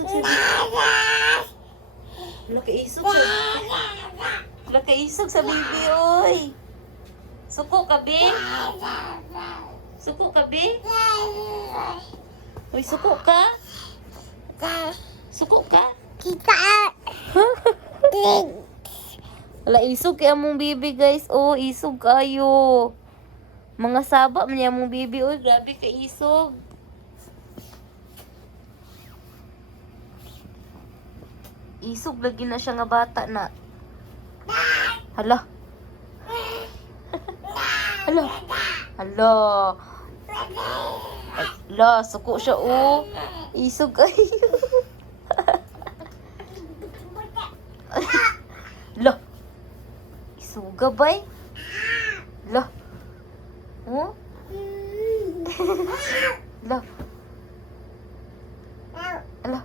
isog sa bibi. Wala ka isog sa... Wala ka isog sa bibi, oy. Suko ka, be? Suko ka, be? Uy, suko ka? Suko ka? Wala isog kaya mong bibi, guys. Oh, isog kayo. Mga saba man yung mong bibi. Uy, grabe ka isog. Isog lagi na siya nga bata na. Hala. Hala. Hala. Hala, suko siya, oh. Isog kayo. Hala. Isuga bay? Hala. Oh? Hala. Hala.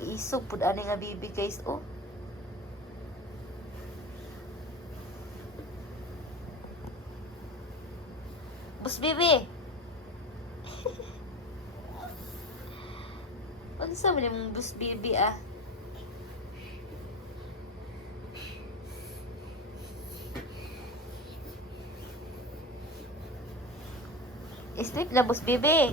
Kaisog pud ani nga bibi, guys, oh. Bus bibi. Ano sa man yung bus bibi, ah? Sleep na, bus bibi.